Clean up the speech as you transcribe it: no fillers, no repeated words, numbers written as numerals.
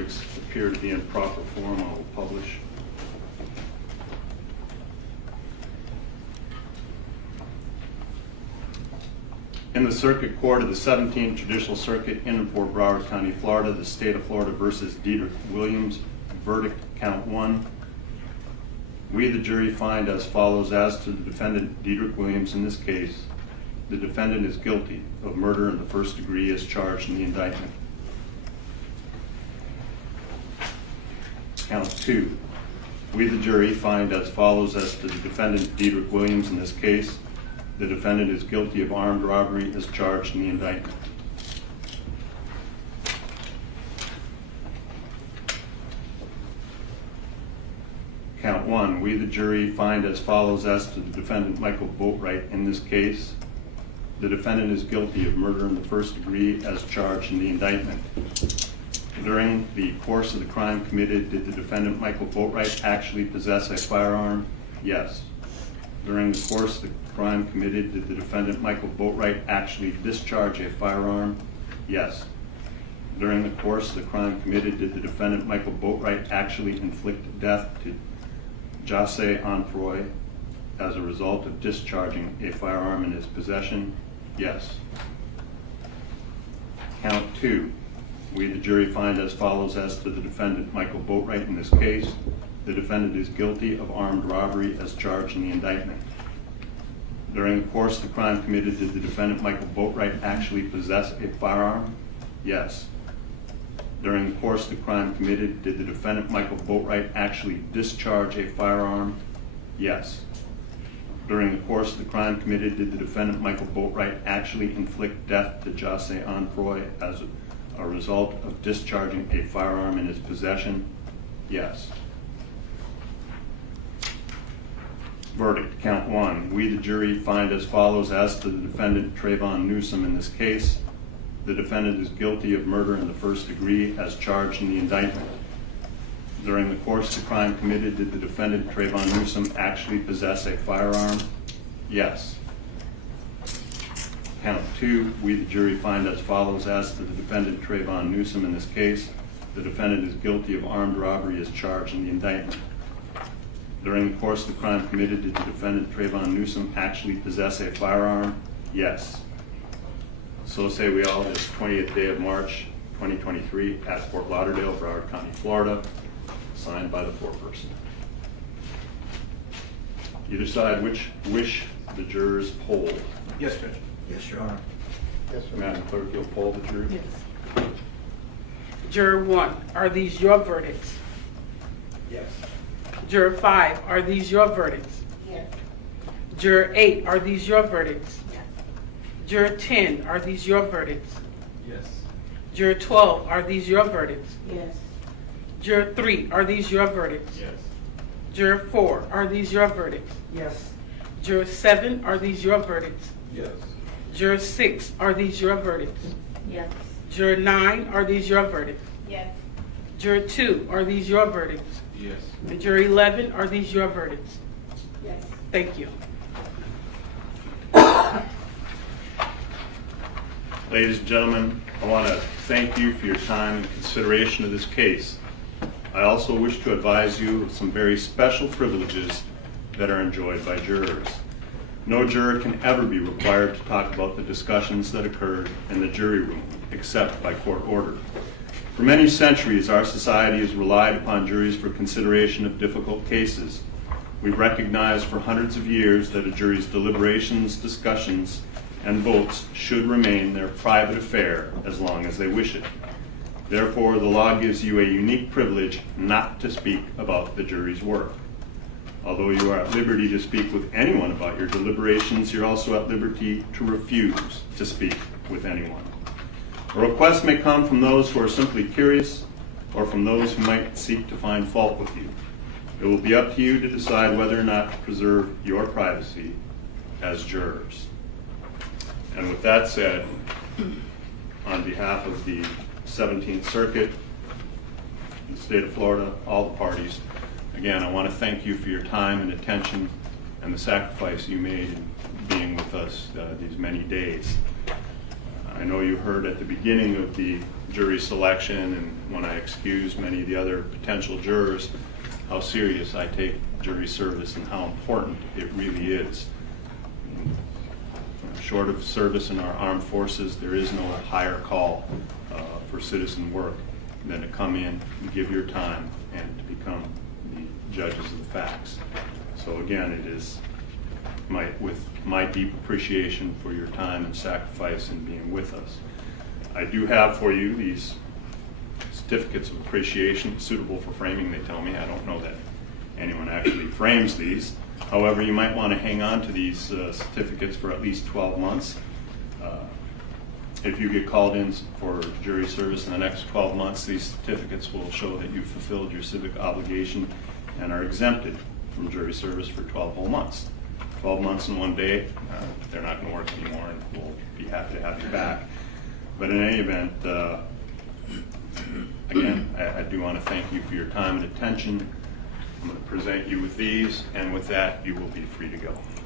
verdicts appear to be in proper form, I will publish. In the Circuit Court of the 17th Judicial Circuit in and for Broward County, Florida, the State of Florida versus Diedrich Williams, verdict count 1. We, the jury, find as follows: as to the defendant Diedrich Williams in this case, the defendant is guilty of murder in the first degree as charged in the indictment. Count 2. We, the jury, find as follows: as to the defendant Diedrich Williams in this case, the defendant is guilty of armed robbery as charged in the indictment. Count 1. We, the jury, find as follows: as to the defendant Michael Boatwright in this case, the defendant is guilty of murder in the first degree as charged in the indictment. During the course of the crime committed, did the defendant Michael Boatwright actually possess a firearm? Yes. During the course of the crime committed, did the defendant Michael Boatwright actually discharge a firearm? Yes. During the course of the crime committed, did the defendant Michael Boatwright actually inflict death to Jose Onfroy as a result of discharging a firearm in his possession? Yes. Count 2. We, the jury, find as follows: as to the defendant Michael Boatwright in this case, the defendant is guilty of armed robbery as charged in the indictment. During the course of the crime committed, did the defendant Michael Boatwright actually possess a firearm? Yes. During the course of the crime committed, did the defendant Michael Boatwright actually discharge a firearm? Yes. During the course of the crime committed, did the defendant Michael Boatwright actually inflict death to Jose Onfroy as a result of discharging a firearm in his possession? Yes. Verdict, count 1. We, the jury, find as follows: as to the defendant Trayvon Newsom in this case, the defendant is guilty of murder in the first degree as charged in the indictment. During the course of the crime committed, did the defendant Trayvon Newsom actually possess a firearm? Yes. Count 2. We, the jury, find as follows: as to the defendant Trayvon Newsom in this case, the defendant is guilty of armed robbery as charged in the indictment. During the course of the crime committed, did the defendant Trayvon Newsom actually possess a firearm? Yes. So say we all, this 20th day of March 2023 at Fort Lauderdale, Broward County, Florida, signed by the foreperson. Either side, which wish the jurors poll? Yes, Judge. Yes, Your Honor. Yes, sir. Madam Clerk, you'll poll the jury? Yes. Juror 1, are these your verdicts? Yes. Juror 5, are these your verdicts? Yes. Juror 8, are these your verdicts? Yes. Juror 10, are these your verdicts? Yes. Juror 12, are these your verdicts? Yes. Juror 3, are these your verdicts? Yes. Juror 4, are these your verdicts? Yes. Juror 7, are these your verdicts? Yes. Juror 6, are these your verdicts? Yes. Juror 9, are these your verdicts? Yes. Juror 2, are these your verdicts? Yes. And juror 11, are these your verdicts? Yes. Thank you. Ladies and gentlemen, I want to thank you for your time and consideration of this case. I also wish to advise you of some very special privileges that are enjoyed by jurors. No juror can ever be required to talk about the discussions that occurred in the jury room, except by court order. For many centuries, our society has relied upon juries for consideration of difficult cases. We've recognized for hundreds of years that a jury's deliberations, discussions, and votes should remain their private affair as long as they wish it. Therefore, the law gives you a unique privilege not to speak about the jury's work. Although you are at liberty to speak with anyone about your deliberations, you're also at liberty to refuse to speak with anyone. A request may come from those who are simply curious or from those who might seek to find fault with you. It will be up to you to decide whether or not to preserve your privacy as jurors. And with that said, on behalf of the 17th Circuit, the state of Florida, all the parties, again, I want to thank you for your time and attention and the sacrifice you made in being with us these many days. I know you heard at the beginning of the jury selection and when I excuse many of the other potential jurors, how serious I take jury service and how important it really is. Short of service in our armed forces, there is no higher call for citizen work than to come in and give your time and to become the judges of the facts. So again, it is with my deep appreciation for your time and sacrifice in being with us. I do have for you these certificates of appreciation suitable for framing, they tell me. I don't know that anyone actually frames these. However, you might want to hang on to these certificates for at least 12 months. If you get called in for jury service in the next 12 months, these certificates will show that you've fulfilled your civic obligation and are exempted from jury service for 12 whole months. 12 months and 1 day, they're not going to work anymore, and we'll be happy to have you back. But in any event, again, I do want to thank you for your time and attention. I'm going to present you with these, and with that, you will be free to go.